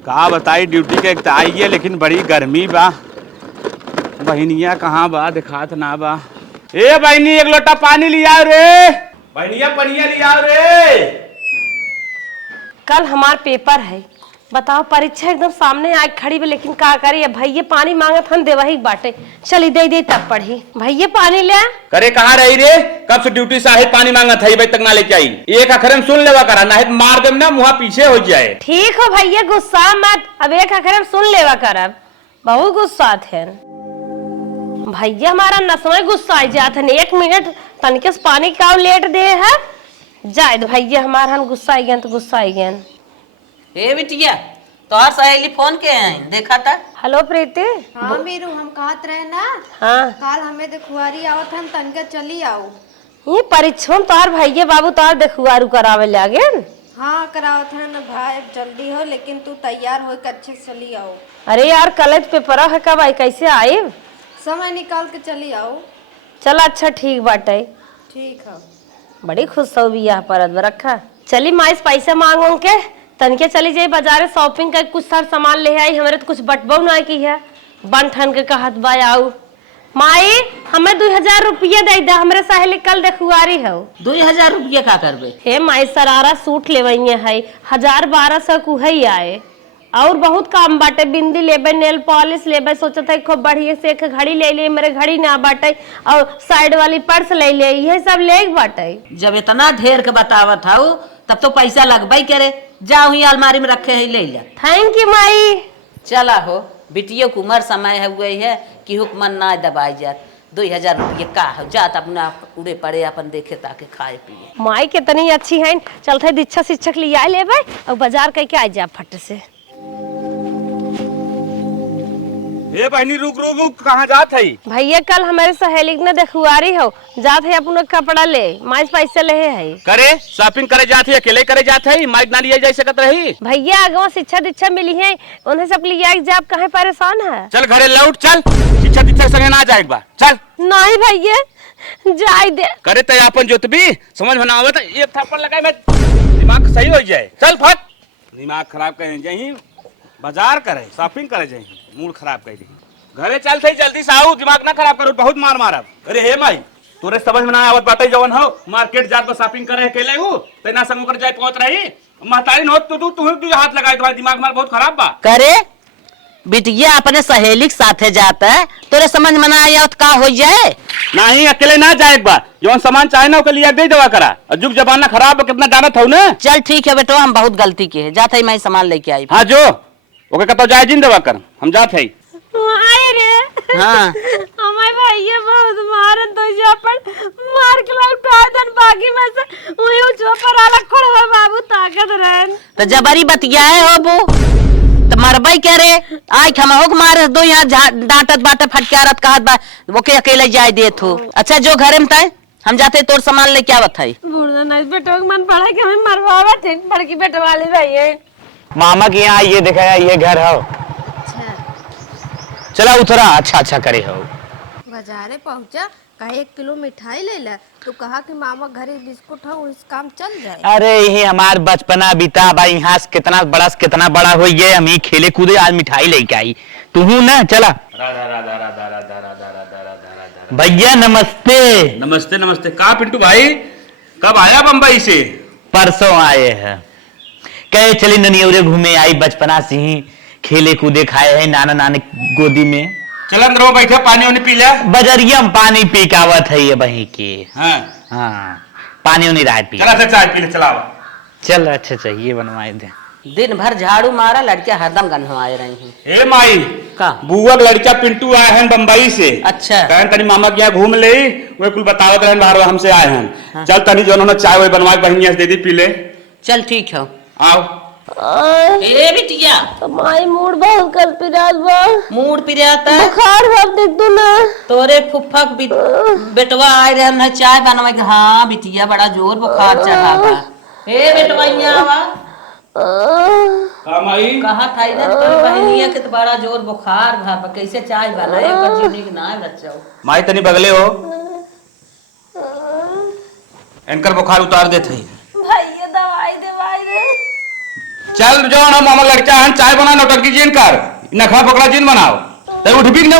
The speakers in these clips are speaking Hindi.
का बताई ड्यूटी के एक आई है लेकिन बड़ी गर्मी बा। बहनिया कहाँ बा दिखात ना बा। ए बहनी एक लोटा पानी लिया रे। बहनिया पनिया लिया रे। कल हमार पेपर है, बताओ परीक्षा एकदम सामने आके खड़ी है, लेकिन का करी भैया पानी मांगत हम देवही बाटे। चली दे तब पढ़ी। भैया पानी ले। करे कहाँ रही रे? कब से ड्यूटी से पानी मांगत है तक ना लेके आई। एक अखरे में सुन लेवा करा, ना मार देम ना मुहा पीछे हो जाए। ठीक हो भैया गुस्सा मत, अब एक अखरे में सुन लेवा करब। बहुत गुस्सा थे भैया, हमारा नसमय गुस्सा आ जात है। 1 मिनट तनिके से पानी का लेट दे है जाए भैया हमारा हम गुस्सा आई गए तो गुस्सा आई गए। ए बिटिया तोहर सहेली फोन के आई देखा था। हेलो प्रीति। हाँ मीरू हम कहत रहे ना। हाँ काल हमें देखुआरी आवत हम तनके चली आओ। ये परीक्षा में तोहार भैया बाबू तोहार देखुआरू करावे लागे। हाँ करावत है ना भाई, जल्दी हो लेकिन तू तैयार हो के अच्छे से चली आओ। अरे यार कल पेपर है, कब आई कैसे आई? समय निकाल के चली आओ। चल अच्छा ठीक बाटे। ठीक है। बड़ी खुश हो भी यहाँ पर रखा। चली माइस पैसा मांगो के तनके चली जाई बाजार शॉपिंग कर, कुछ सार सामान ले आई। हमारे तो कुछ बटबो ना की है, बन ठन के कहत बा आओ। माई हमें 2000 रुपया दे दे, हमरे सहेली कल देखुआरी है। 2000 रुपया का करबे? हे माई सरारा सूट लेवइए है 1000-1200 कुहई आए, और बहुत काम बाटे। बिंदी लेबे, नेल पॉलिश लेबे, सोचत है खूब बढ़िया से एक घड़ी ले ले, मेरे घड़ी ना बाटे, और साइड वाली पर्स ले ले, ये सब ले बाटे। जब इतना ढेर के बतावत हाउ तब तो पैसा लगबई करे। जाओ ही अलमारी में रखे है ले जा। थैंक यू माई। चला हो बिटियो की उम्र समय है हुए है कि हुक्मन ना दबाई जात। 2000 रुपये का हो जात अपना उड़े पड़े अपन देखे ताके खाए पिए। माई कितनी अच्छी है, चलते दीक्षा शिक्षक लिया लेबे और बाजार कह के आ जा फट से। ए बहनी रुक रुक रुक, कहाँ जात है? भैया कल हमारे सहेली ने देखुआरी हो, जात है अपना कपड़ा ले, माइस पैसे ले है। करे शॉपिंग करे जाते अकेले करे जाते है, माइक ना लिया जा सकत रही। भैया आगे शिक्षा दीक्षा मिली है, उन्हें सब लिया जाब कहे परेशान है। चल घरे लौट, चल शिक्षा दीक्षा संगे ना जाए बा। चल नहीं भैया जाए दे। करे तो अपन जोतबी समझ में ना आवे तो एक थप्पड़ लगाए मैं दिमाग सही हो जाए। चल फट, दिमाग खराब करे जाही, बाजार करे शॉपिंग करे जाही, मूड खराब कर दी। घरे चल सही जल्दी से आओ, दिमाग ना खराब करो, बहुत मार मारब। अरे हे माई तोरे समझ में ना आवत बाटे जवन हो, मार्केट जात बा शॉपिंग करे अकेले हूं तेना संग कर जाए पहुंच रही महतारी न हो तो तू हाथ लगाए, तुम्हारा दिमाग मार बहुत खराब बा। करे बिटिया अपने सहेली के साथे जाता है, तोरे समझ में ना आया का हो जाए। नहीं अकेले ना जाए एक बार, जवन सामान चाहे ना ओके लिया दे दवा करा। और जुग जमाना खराब कितना जानत हो ना। चल ठीक है बेटो, हम बहुत गलती की है, जाते ही मैं सामान लेके आई। हाँ जो ओके कतो जाए जिन दवा कर, हम जात है। हाँ हमारे भैया बहुत मारन तो पर मार के लाल टादन बागी में से वही जो पर अलग खड़वा बाबू ताकत रहन तो जबरी बतियाए हो बो तो मरबई करे। आई हम होक मारे दो यहाँ डांटत बाटे फटकारत कहत बा वो के अकेले जाए देत हो। अच्छा जो घरे में ताई हम जाते तोर सामान लेके आवत है। बूढ़ा नहीं बेटो मन पड़ा कि हमें मरवावा ठीक बड़की बेटे वाली भैया मामा के यहाँ ये देखा ये घर हो। चला उतरा, अच्छा अच्छा करे हो। बाजारे पहुंचा, कहा 1 किलो मिठाई ले ला, तो कहा कि मामा घरे बिस्कुट हो इस काम चल जाए। अरे ये हमार बचपना बीता भाई, यहाँ से कितना बड़ा हो गए, हम ही खेले कूदे, आज मिठाई लेके आई तू ना। चला भैया नमस्ते। नमस्ते नमस्ते। का पिंटू भाई कब आया बम्बई से? परसों आए हैं, कहे चली ननियोरे घूमे आई, बचपना से ही खेले कूदे खाए हैं नाना नानी गोदी में। चल अंदर बैठे पानी उन्हें पी लिया। बजरिया में पानी पी के आवत है ये वही के। हाँ हाँ पानी उन्हीं रात पी। चला से चाय पी ले, चला चल अच्छा चाहिए बनवाए दे। दिन भर झाड़ू मारा, लड़कियां हरदम गंधवाए रही हैं। ए माई का बुआ लड़का पिंटू आए हैं बम्बई से। अच्छा कहन तनी मामा के यहाँ घूम ले, वे कुल बतावत रहे बाहर हमसे आए हैं। हाँ। चल तनी जो उन्होंने चाय बहन से दे दी पी ले। चल ठीक है आओ। ए बिटिया माई मूड बहुत कल पिरात बा, मूड पिराता है। बुखार सब देख दो ना। तोरे फुफ्फा बेटवा आए रहे ना चाय बनवाए। हाँ बिटिया बड़ा जोर बुखार चढ़ा बा। ए बेटवा यहाँ आवा। कहा था इधर तो बहनिया के तो बड़ा जोर बुखार भा, कैसे चाय बनाए ओकर जीने के ना बच्चा। माई तनी बगले हो, इनकर बुखार उतार देते ही। भैया दवाई दे चल जो ना मामा लड़का है चाय बना नौटंकी जिन कर नखा पकड़ा जिन बनाओ तो उठ भी रे चल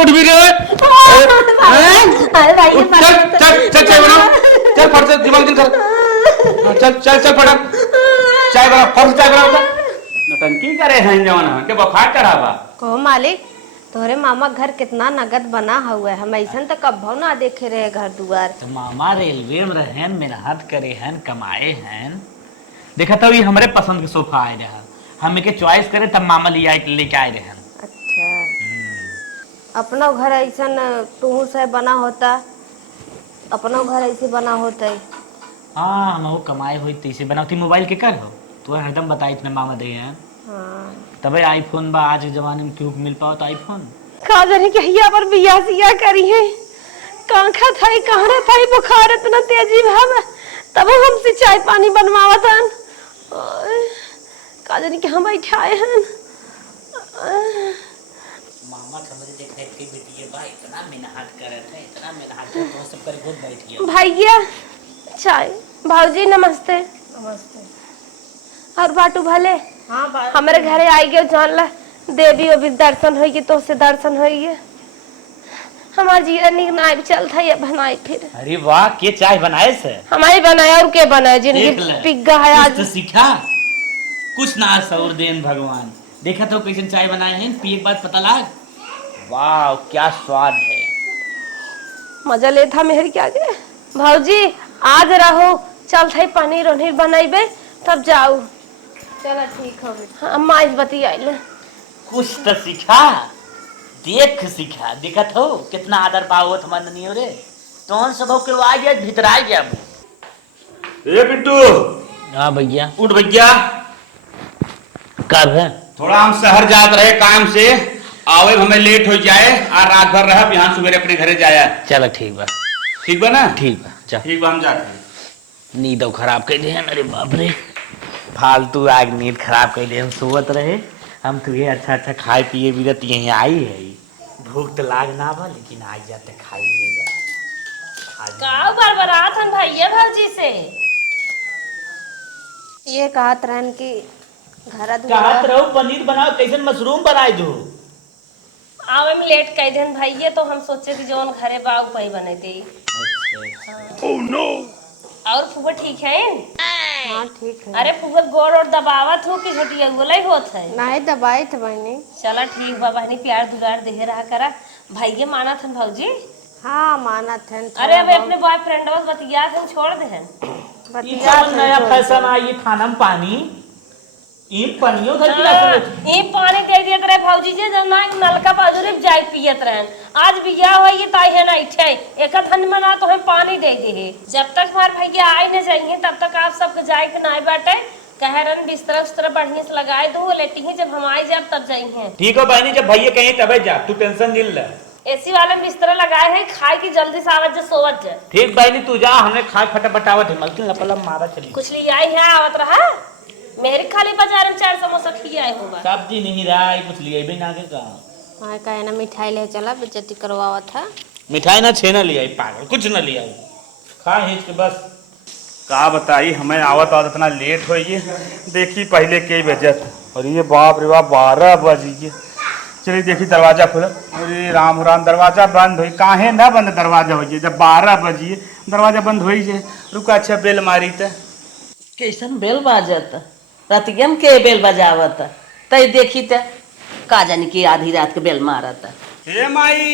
चल चल चाय बनाओ चल फट से दिमाग दिन कर चल चल चल फटक चाय बना फट चाय बना नौटंकी करे हैं जवाना के बुखार चढ़ावा कहो मालिक तोहरे मामा घर कितना नगद बना हुआ है हम ऐसा तो कब्बो ना देखे रहे घर दुआर। तो मामा रेलवे में रहन मेहनत करे हैं कमाए हैं देखा तो ये हमारे पसंद के सोफा आए रहा हम के चॉइस करे तब मामा लेके आए रहे। अच्छा अपना घर ऐसा तू से बना होता अपना घर ऐसे बना होता है। हाँ हम वो कमाए हुई तीसरी बनाती मोबाइल के कर हो तो हरदम बताई इतने मामा दे हैं हाँ तबे आईफोन बा आज के जमाने में क्यों मिल पाओ तो आईफोन का जाने कहिया पर बिया सिया करी है कांखा थाई कहरे थाई बुखार इतना तेजी भाव तब हमसे चाय पानी बनवावत हन का जाने कि हम बैठाए हैं मामा समझ देखे कि बेटी बा इतना मेहनत करे थे इतना मेहनत तो सब कर खुद बैठ गया भैया चाय भाऊजी नमस्ते। नमस्ते। और बाटू भले हाँ हमारे घरे आई गए जान ला देवी वो भी दर्शन होगी तो उससे दर्शन होगी हमारे जीवन नाइट चलता है बनाई फिर अरे वाह के चाय बनाए से हमारी बनाया और के बनाए जिनकी पिग्गा है आज तो सीखा कुछ ना सौर देन भगवान देखा तो कैसे चाय बनाए हैं पी एक बात पता लग वाह क्या स्वाद है मजा ले था मेहर क्या के भाऊजी आज रहो चल थाई पनीर उनीर बनाइबे तब जाऊ चलो ठीक हो हाँ माइस बती आइले कुछ तो सीखा देख सीखा देखा तो कितना आदर पाओ तुम्हारे नहीं हो रे तोन सब के आ गया भीतर आ गया ए बिट्टू हाँ भैया उठ भैया कब है थोड़ा हम शहर जात रहे काम से आवे हमें लेट हो जाए और रात भर रहा यहाँ सुबह अपने घरे जाया चलो ठीक बा ठीक बा ना ठीक बा जा ठीक बा हम जाते हैं। नींद खराब कर दे मेरे बाप रे फालतू आग नींद खराब कर दे हम सोवत रहे हम तुझे अच्छा अच्छा खाए पिए भी रहती यहीं आई है भूख तो लाग ना बा लेकिन आ जाते खाई लिए जा का बरबरात हन भैया भाऊजी से ये कहत रहन कि घर कहत रहो पनीर बनाओ कैसे मशरूम बनाई दो आवे में लेट कह देन भैया तो हम सोचे कि जोन घरे बाऊ पई बने दे और फूफा ठीक है हाँ ठीक है। अरे फूफा गोड़ और दबावत हो कि छोटी अंगुलाई होत है नहीं दबाई थे बहनी। चला ठीक बा बहनी प्यार दुलार देहे रहा करा भैया माना थन भौजी हाँ माना थे अरे अब अपने बॉयफ्रेंड बस बतिया थे छोड़ दे हैं बतिया नया फैशन आई खाना में पानी ई पानियो धर के ये पानी दे दिए रहे भौजी जी जब ना नलका पाजुरी जाय पियत रहन आज बिया हो ये ताई है ना इठे एक धन में ना तो हम पानी दे दे जब तक हमारे भैया आए न जाइए तब तक आप सबके जाए के ना बाटे कह रन बिस्तर उस्तर बढ़िया से लगाए दो लेटी ही जब हम आई जब तब जाइए ठीक है बहनी जब भैया कहीं तबे जा तू टेंशन नहीं ले एसी वाले में बिस्तर लगाए हैं खाए की जल्दी से आवत जा सोवत जा ठीक बहनी तू जा हमने खा फटाफटावट है मलकिन लपलम मारा चली कुछ ले आई है आवत रहा मेरे खाली बाजार में 4 समोसा खियाए होगा सब्जी नहीं रहा कुछ लिए भी ना के का हाँ कहे ना मिठाई ले चला बेचती करवावा था मिठाई ना छेना लिया पागल कुछ ना लिया खा हिच के बस का बताई हमें आवत आवत इतना लेट हो गई देखी पहले के बजत और ये बाप रे बाप 12 बज गए चलिए देखी दरवाजा खुला अरे राम राम दरवाजा बंद हुई काहे ना बंद दरवाजा हो जब 12 बजिए दरवाजा बंद हो जाए रुका अच्छा बेल मारी त कैसन बेल बाजत रतियम के बेल बजावत तय देखी त का जानी की आधी रात के बेल मारत हे माई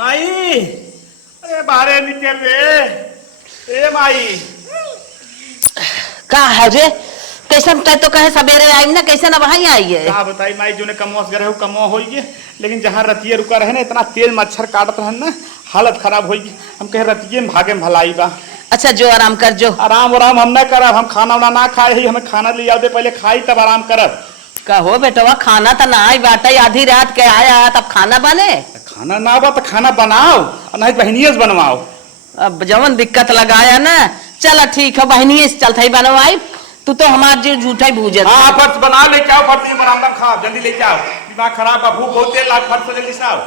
माई अरे बाहर निकल रे ए माई का है रे कैसन तय तो कहे सवेरे आई ना कैसन अब वहीं आई है का बताई माई जो ने कमोस गए कमो हो गए लेकिन जहाँ रतिये रुका रहे ना इतना तेज मच्छर काटत रहे ना हालत खराब हो गई हम कहे रतिये में भागे में भलाई बा अच्छा जो आराम कर जो आराम आराम हम ना करब हम खाना वाना ना खाए ही हमें खाना ले आओ पहले खाई तब आराम करब कहो बेटवा खाना तो ना आई बाटा आधी रात के आया तब खाना बने खाना ना बा तो खाना बनाओ और नहीं बहनिये से बनवाओ अब जवन दिक्कत लगाया ना चल ठीक है बहनिये से चलता ही बनवाई तू तो हमार जी झूठा ही भूजत हाँ फर्श बनाओ ले जाओ फर्श में बरामदा में खाओ जल्दी ले जाओ दिमाग खराब बा भूख बहुत तेज लाग फर्श जल्दी से आओ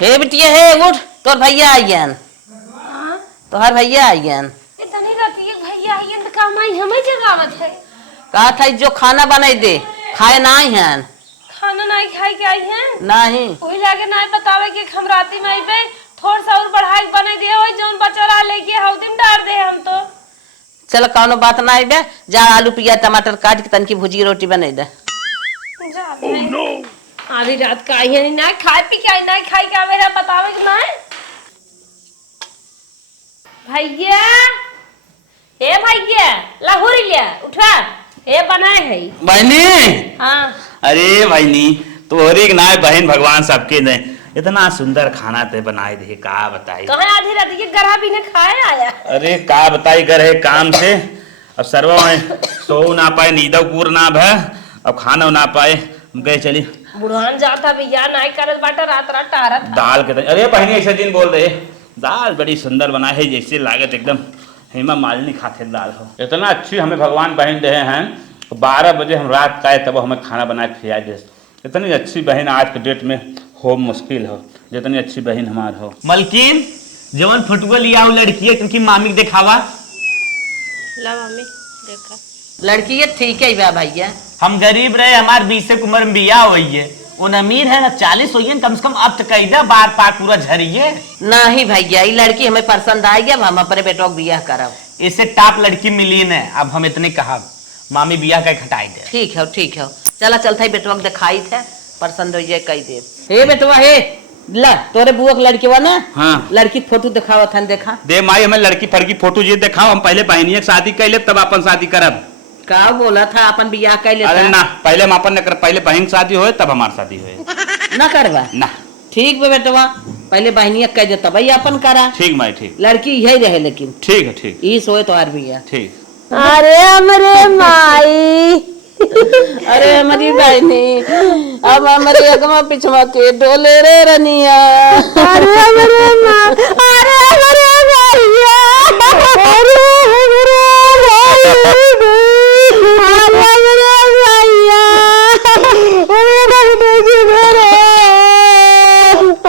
हे बिटिया हे उठ तोर भैया आइयन तोहर भैया आइयन इतनी राती भैया आइयन तो का माई हमें जगावत है। कहा था जो खाना बनाई दे खाए ना ही हैं खाना नहीं खाई के आई है नहीं वही लागे नहीं बतावे कि हम राती में आइबे थोड़ा सा और बढ़ाई बना दिए वही जौन बचरा लेके हौदी में डाल दे हम तो। चल कौनो बात ना आइबे जा आलू प्याज टमाटर काट के तनकी भुजी रोटी बनाई दे। आधी रात का आई है ना खाए पी के आई ना खाई के आवे है बतावे कि नहीं। भैया ए भैया लाहौरी लिया उठा ए बनाए है। बहनी हाँ अरे बहनी तोहरे के नाय बहन भगवान सबके ने इतना सुंदर खाना ते बनाए दे का बताई। कहाँ आधी रात के गरा भी ने खाए आया। अरे का बताई घर है काम से अब सर्व में सो ना पाए नींद पूर ना भय अब खाना ना पाए हम गए चली बुढ़ान जाता भैया नहीं करत बाटा रात रात टारत दाल के अरे बहनी ऐसे दिन बोल रहे दाल बड़ी सुंदर बना है जैसे लागत एकदम हेमा मालिनी खाते दाल हो। इतना अच्छी हमें भगवान बहन दे हैं 12 बजे हम रात का तब हमें खाना बना के खिला दे। इतनी अच्छी बहन आज के डेट में हो मुश्किल हो जितनी अच्छी बहन हमार हो। मलकिन जवन फुटबॉल लिया लड़की है क्योंकि मामी के दिखावा ला मम्मी देखा लड़की ये ठीक है बा भैया हम गरीब रहे हमार 20 की उम्र में बिया हुई है उन अमीर है ना 40 हुई है कम से कम अब तो कैदा बार पाक पूरा झरिए नहीं भैया ये लड़की हमें पसंद आएगी अब हम अपने बेटों को बियाह करब। इससे टॉप लड़की मिली न अब हम इतने कहा मामी बियाह का खटाई दे। ठीक है चला चलता ही बेटवा दिखाई थे पसंद हो जाए कई दे। हे बेटवा हे ला तोरे बुआ के लड़की वा ना हाँ लड़की फोटो दिखावा था देखा दे माई हमें लड़की फड़की फोटो ये दिखाओ हम पहले बहनी की शादी कर ले तब अपन शादी करब। का बोला था अपन बियाह कर लेता। अरे ना पहले हम अपन न कर पहले बहन की शादी होए तब हमारी शादी होए ना करवा ना ठीक बे बेटवा पहले बहनिया कह देता भाई अपन करा ठीक माई ठीक लड़की यही रहे लेकिन ठीक है ठीक ई सोए तो आर बिया ठीक। अरे हमरे माई अरे हमारी बहनी अब हमारी अगमा पिछवा के डोले रे रनिया। अरे हमरे माँ अरे हमरे भैया अरे हमरे भाई अरे हमरे भैया अरे बहने की मेरे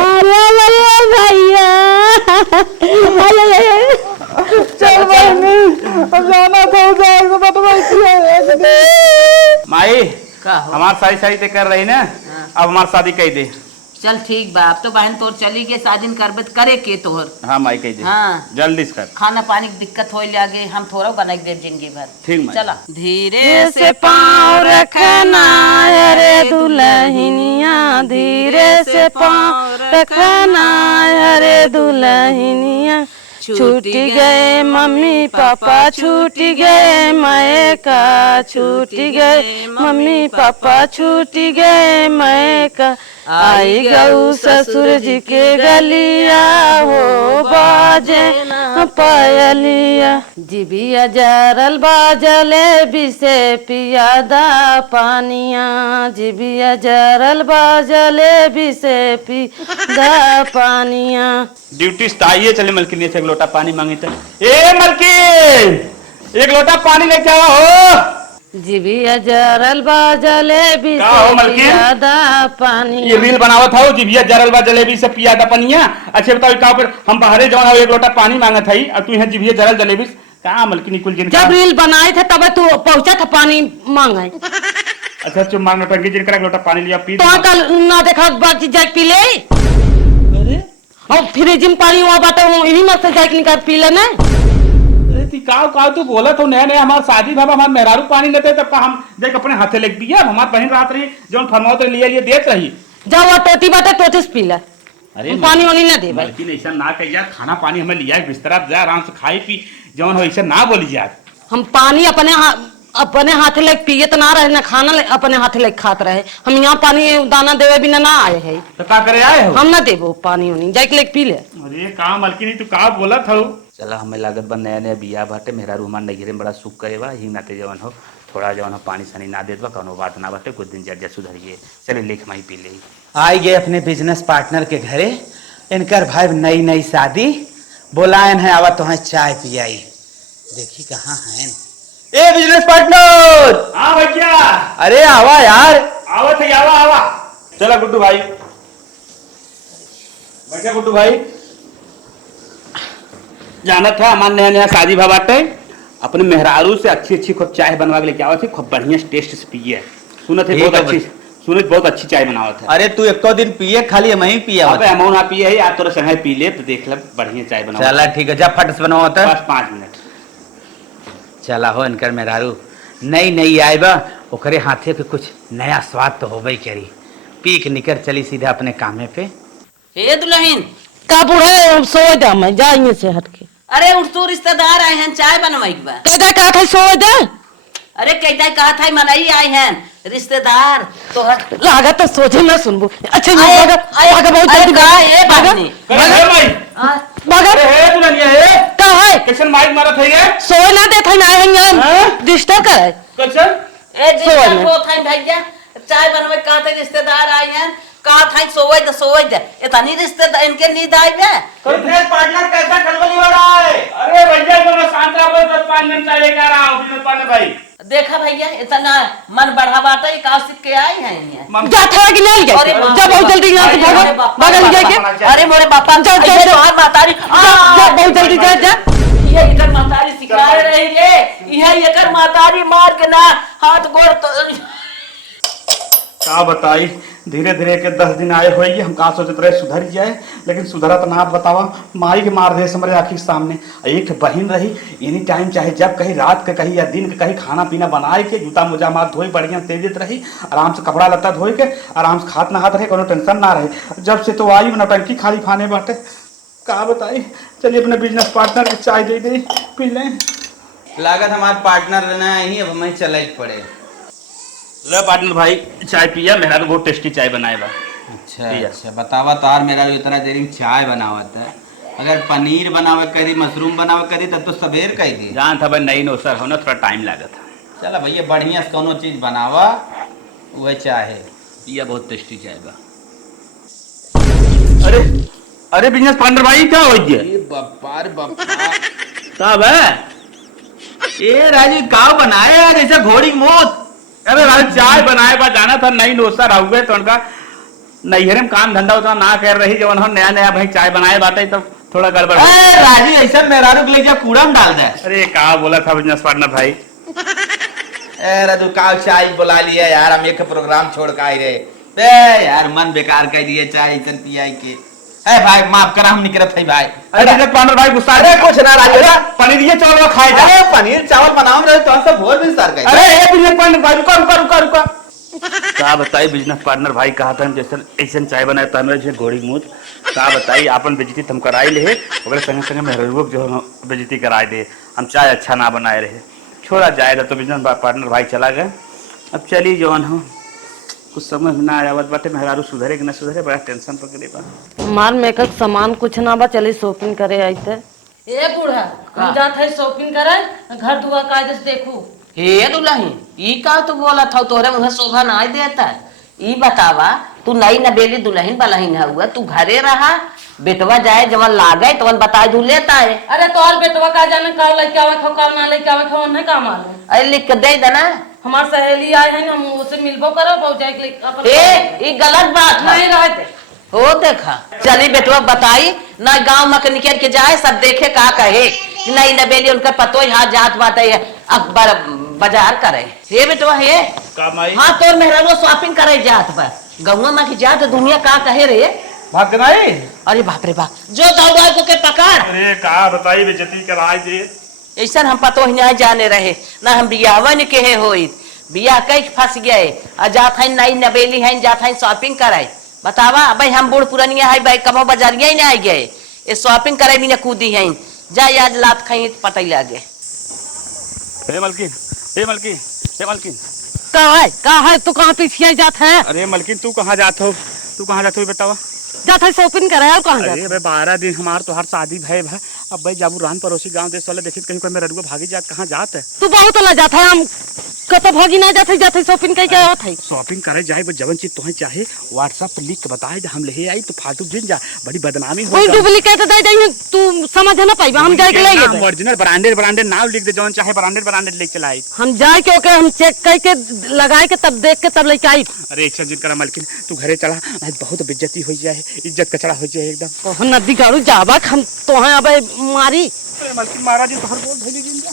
अरे हमरे भैया चल बहनी जाना था माई का हो हमार शादी शादी ते कर रही ना अब हमार शादी कह दे। चल ठीक बा अब तो बहन तोर चली गई शादी करबे करे के तोहर। हाँ माई कह दे हाँ जल्दी से कर खाना पानी की दिक्कत हो लागे हम थोड़ा बनाई दे जिंदगी भर। ठीक माई चला धीरे से पाँव रखना अरे दुल्हनिया धीरे से पाँव रखना अरे दुल्हनिया छूट गए मम्मी पापा छूट गए मैं का छूट गए मम्मी पापा छूट गए मैं का आई गऊ ससुर जी के गलिया हो बाजे पायलिया जिबिया जरल बाजले बिसे पियादा पानिया जिबिया जरल बाजले बिसे पियादा पानिया। ड्यूटी आइए चले मलकिन एक लोटा पानी मांगे तो ए मलकिन एक लोटा पानी लेके आओ हो। जिबिया जरल बाजले बिसे का हो मलकिन? पियादा पानी ये रील बनावत हो जिबिया जरल बा जलेबी से पिया दा पनिया। अच्छा बताओ का पर हम बाहरे जवन हो एक लोटा पानी मांगत हई और तू यहां जिबिया जरल जलेबी का मलकिन कुल जिन जब रील बनाए थे तब तू पहुंचा था पानी मांगे अच्छा चुप मांग टंकी जिन एक लोटा पानी लिया पी तो कल ना देखा बाकी जाके पी ले। अरे और फ्रिज में पानी हुआ बात इन्हीं मत से जाके निकाल पी लेना। अरे ती का तू बोला तो नया नया हमार शादी भाव हमार मेहरारू पानी लेते तब का हम देख अपने हाथे लेके पिया हमार बहन रात रही जवन फरमावत लिए देत रही जाओ टोटी बाटे टोटी से पी ले अरे पानी वानी ना दे भाई। मलकिन ऐसा ना कही यार खाना पानी हमें लिया बिस्तरा जा आराम से खाई पी जवन हो ऐसा ना बोली यार। हम पानी अपने हाथ लेके पिए तो ना रहे ना खाना अपने हाथ लेके खाते रहे हम यहाँ पानी दाना देवे बिना ना आए है तो का करे आए हो हम ना देवो पानी वानी जाके लेके पी ले। अरे का मलकिन तू का बोला था चला हमें लागत बा नया नया बिया बाटे मेरा रूमान नगीरे में बड़ा सुख करे बा ही नाते जवन हो थोड़ा जवन हो पानी सनी ना देत बा कौनो बात ना बाटे कुछ दिन जर्जा सुधरिए चले लेख माई पी ले। आई गए अपने बिजनेस पार्टनर के घरे इनकर भाई नई नई शादी बोलायन है आवा तो चाय पियाई देखी कहाँ है ए बिजनेस पार्टनर। हाँ भैया अरे आवा यार आवा थे आवा चला गुड्डू भाई बैठे गुड्डू भाई जाना था हमारे नया नया शादी भा बाटे अपने मेहरारू से अच्छी अच्छी खूब चाय बनवा के लेके आवत है, खूब बढ़िया टेस्ट से पिए। सुनत है ठीक बहुत है अच्छी, सुनत बहुत अच्छी चाय बनावत है। अरे तू एको दिन पिए खाली हम ही पिया अबे हमहू ना पिए है, आज तोरे संगे पी ले तो देख ले बढ़िया चाय बनावत। चला ठीक है, जब फट से बनाओ होता बस 5 मिनट। चला हो इनकर मेहरारू नई नई आए बा, ओकरे हाथे पे कुछ नया स्वाद तो होबे करी। पी के निकल चली सीधा अपने कामे पे। हे दुल्हन, का बूढ़े सो दे मैं जाइए से हट के अरे उठ तू रिश्तेदार आए हैं चाय बनवाई बा। कहता का था सो दे अरे कहता कहा था मनई आए हैं रिश्तेदार तो हट। लागत तो सोचे ना सुनबो। अच्छा आए- भागा आए- भागा बहुत अरे जल्दी का है बात भागा नहीं। अरे भाई भागा हे दुल्हनिया हे का है कैसन माइक मारत है ये? सोए ना देता ना हाँ? है डिस्टर्ब करे कैसन? ए सोए दिक्कत में। हो था भैया चाय बनवे कहा था रिश्तेदार आए हैं कहा था सोए दे इतनी रिश्तेदार इनके नींद आई है। पार्टनर कैसा खलबली हो रहा है? अरे भैया मैं शांत रहो, बस 5 मिनट चाय लेके आ रहा हूँ बिजनेस पार्टनर भाई। देखा भैया इतना मन बढ़ा बाटा ये का सीख के आए हैं ये। जा था कि नहीं गए अरे बाप जा रे बहुत बाप। जल्दी यहाँ से अरे भागा अरे बाप, भागा नहीं बाप, जाके अरे मोरे बापा जा, जा, ये जा। बाहर मातारी जा बहुत जल्दी जा जा ये इधर मातारी सिखा रही रे ये एकर मातारी मार के ना हाथ गोड़ तो का बताई धीरे धीरे के 10 दिन आए होए हम का सोचत रहे सुधर जाए, लेकिन सुधरा तो ना बतावा। माई के मार दे हमारे आखिर सामने। एक बहन रही एनी टाइम चाहे जब कहीं रात के कहीं या दिन के कहीं खाना पीना बनाए के जूता मोजा मार धोई बढ़िया तेजित रही, आराम से कपड़ा लत्ता धोई के आराम से खात नहात रहे, कोनो टेंशन ना रहे। जब से तो आई नौटंकी खाली खाने बाटे का बताई। चलिए अपने बिजनेस पार्टनर के चाय दे दे पी लें। लागत हमारे पार्टनर रहना ही अब हमें चले पड़े। ले पार्टनर भाई चाय पिया, मेरा तो बहुत टेस्टी चाय बनाए बा। अच्छा ठीक है। अच्छा बतावा तार मेरा इतना देरी में चाय बनावत है। अगर पनीर बनावे करी मशरूम बनावे करी तब तो सबेर कही दी। जान था भाई नई नौसर हो ना, थोड़ा टाइम लागत था। चला भैया बढ़िया से कोनो चीज बनावा वह चाहे। पिया बहुत टेस्टी चाय बा। अरे अरे बिजनेस पार्टनर भाई क्या हो गया? ये बप्पा रे बप्पा साहब है ए राजू काव बनाए यार जैसे घोड़ी मौत। अरे भाई चाय बनाए बा, जाना था नई नौसर हुए तो उनका नैहरे में काम धंधा उतना ना कर रही, जब उन्होंने नया नया भाई चाय बनाए बाटे तब थोड़ा गड़बड़ हो। ए राजू ऐसा मेरा रुक ले जा कूड़ा में डाल दे। अरे कहा बोला था बिजनेस पार्टनर भाई। ए राजू काव चाय बुला लिया यार, हम एक प्रोग्राम छोड़ के आए रे। ए यार मन बेकार कर दिए चाय इतन पियाई के। ए भाई माफ करा हम निकरत है भाई। अरे बिजनेस पार्टनर भाई गुस्सा अरे कुछ ना राजू पनीर ये चावल खाए जा। अरे पनीर चावल बनाओ रे तो सब भोर में सर गए। अरे ये बिजनेस पार्टनर भाई रुका रुका रुका रुका का बताई बिजनेस पार्टनर भाई कहा था जैसे ऐसा चाय बनाए था जैसे घोड़ी मूत का बताई आपन बेजती हम कराई ले ओकरे संगे संगे मेहरुआ जो बेजती कराए दे, हम चाय अच्छा ना बनाए रहे छोड़ा जाएगा। तो बिजनेस पार्टनर भाई चला गए। अब चली जवान हो कुछ समझ में ना आवत बाटे मेहरारू सुधरे कि ना सुधरे, बड़ा टेंशन पकड़े बा। मार मेकअप सामान कुछ ना बा, चली शॉपिंग करे आई थे। ए बूढ़ा हम जात है शॉपिंग करे घर दुआ कायदे से देखू। हे दुल्हन ई का तू बोला था तोरे मुंह शोभा ना देता। ई बतावा तू नई नबेली दुल्हन बलहीन हुआ तू घरे रहा बेटवा जाए जवन लागे तवन बता दू लेता है। अरे तो और बेटवा का जाने का लेके आवे खो का ना लेके आवे खो नहीं का मालूम। अरे लिख के दे देना। हमार सहेली आए हैं हम उससे मिलबो करो बहुत जाए के अपन ए ई गलत बात है। नहीं रहते हो देखा चली बेटवा बताई ना गांव में के निकल के जाए सब देखे का कहे कि नहीं नबेली उनका पतो यहाँ जात बात है अकबर बाजार करे। हे बेटवा हे हाँ तोर मेहरानो शॉपिंग करे जात बा गौवा में की जात दुनिया का कहे रे भागनाई। अरे बाप रे बाप जो दौड़ा को के पकड़। अरे का बताई बेइज्जती कराई दे। ऐसा हम पतो ही नहीं जाने रहे ना हम बियावन के है होई बियाह कई फंस गए आ जात है नई नबेली है जात है शॉपिंग कराए। बतावा भाई हम बूढ़ पुरानिया है भाई कमो बाजारिया ही नहीं गए ये शॉपिंग करे भी न कूदी है जा आज लात खाई पता ही लगे। हे मलकिन हे मलकिन हे मलकिन कहा है तू कहाँ पीछे जात है? अरे मलकिन तू कहाँ जात हो? तू कहाँ जात हो बतावा? जात है शॉपिंग करे और कहाँ अरे भाई 12 दिन हमार तो हर शादी भय है। अब भाई जाबू रान पड़ोसी गांव देश वाले देखित कहीं कोई मेरा रुआ भागी जात कहाँ जात है? तू बहुत ला जाता है हम कतो भागी ना जाते शॉपिंग कई क्या होत है? शॉपिंग करे जाए वो जवन चीज तुम्हें चाहे व्हाट्सएप पर लिख के बताए हम ले आई तो फालतू जिन जा बड़ी बदनामी हो कोई डुप्लीकेट दे दे तू समझ ना पाई हम जाए के ले ओरिजिनल ब्रांडेड नाम लिख दे जवन चाहे ब्रांडेड लिख के लाई। हम जाए के ओके हम चेक करके लगाए के तब देख के तब लेके आई। अरे एक जिन करा मलकिन तू घरे चला नहीं बहुत बेइज्जती हो जाए, इज्जत कचड़ा हो जाए एकदम। तो नदी गाड़ू जाबा हम तो है अब मारी। अरे मलकिन महाराज तो हर बोल धैली जिन जा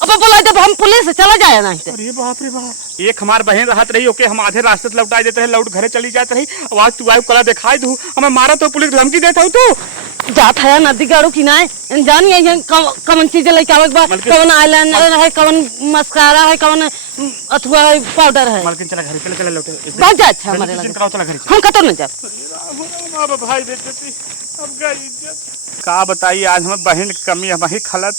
अब बोला जब हम पुलिस से चला जाए नहीं तो अरे बाप रे बाप, एक हमार बहन रहत रही ओके हम आधे रास्ते से लौटा देते हैं, लौट घरे चली जात रही। आवाज तू आयु कला दिखाई दू हमें मारा तो पुलिस धमकी देता हूँ तू जात है नदी गाड़ू किनारे जानिए ये कौन चीज लेके आवे बा, कौन आईलाइनर है, कौन मस्कारा है, कौन अथवा है, पाउडर है। मालकिन चला घरे, चला लौटे बहुत जा अच्छा हमारे लगे चला घरे। हम कतो न जा भाई बेटी अब गई इज्जत। का बताइए आज हमें बहन की कमी हमारी खलत,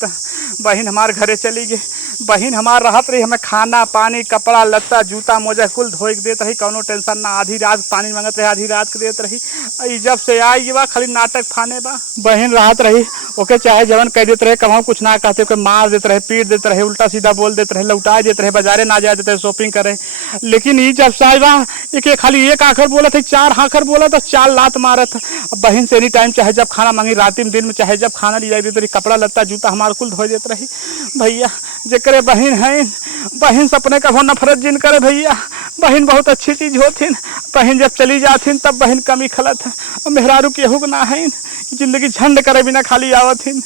बहन हमारे घरे चली गई। बहन हमार रहत रही, हमें खाना पानी कपड़ा लत्ता जूता मोजा कुल धोए के देत रही, कौनो टेंशन ना। आधी रात पानी मांगत रही, आधी रात के देत रही। ई जब से आई बा खाली नाटक फाने बा। बहन रहत रही ओके चाहे जवन कह देते रहे, कहूँ कुछ ना कहते, ओके मार देते रहे, पीट देते रहे, उल्टा सीधा बोल देते रहे, लौटा देते रहे, बाजारे ना जा देते रहे शॉपिंग करे। लेकिन ई जब से आई बा एक खाली एक आखर बोला था, चार आखर बोला था, चार लात मारत। बहन से एनी टाइम चाहे जब खाना मांगी रात में दिन में चाहे जब खाना ले जाए देते रही, कपड़ा लत्ता जूता हमारे कुल धोए देते रही। भैया जेकरे बहन है, बहन सपने का नफरत जिन करे भैया। बहन बहुत अच्छी चीज होथिन, बहन जब चली जाथिन तब बहन कमी खलत है। मेहरारू केहू ना है, जिंदगी झंड करे बिना खाली आवथिन।